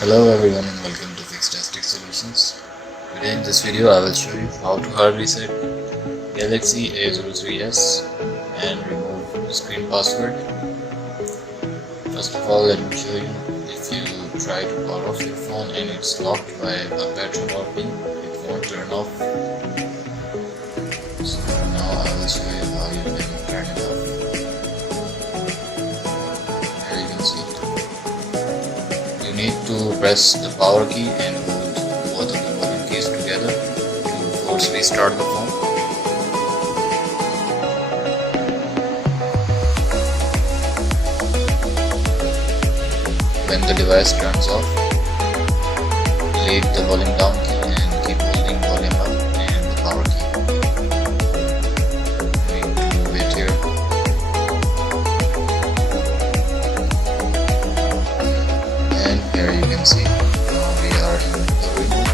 Hello everyone and welcome to Fixtastic Solutions. Today in this video I will show you how to hard reset Galaxy A03S and remove the screen password. First of all, let me show you. If you try to power off your phone and it's locked by a battery not pin, it won't turn off. So now I will show you how you can turn it off. Here you can see it. You need to press the power key and hold both of the volume keys together to force restart the phone. When the device turns off, leave the volume down key and keep holding volume up and the power key. We need to wait here. And here you can see now we are in the remote.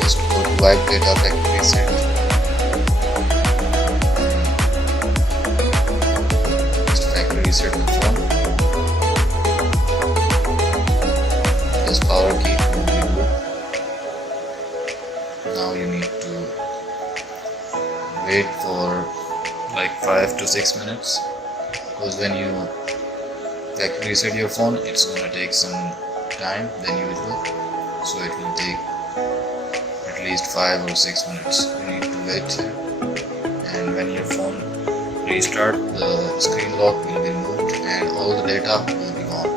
Just go to wipe data factory reset. Just factory reset the phone. Just power key to reboot. Now you need to wait for like 5 to 6 minutes, because when you factory reset your phone, it's gonna take some time than usual, so it will take at least 5 or 6 minutes. You need to wait here, and when your phone restart, the screen lock will be removed and all the data will be gone.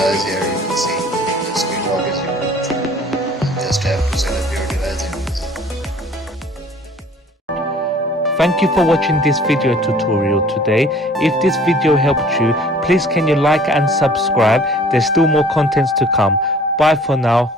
Guys, here you can see the screen lock is removed. You just have to set up your device and use it. Thank you for watching this video tutorial today. If this video helped you, please can you like and subscribe. There's still more contents to come. Bye for now.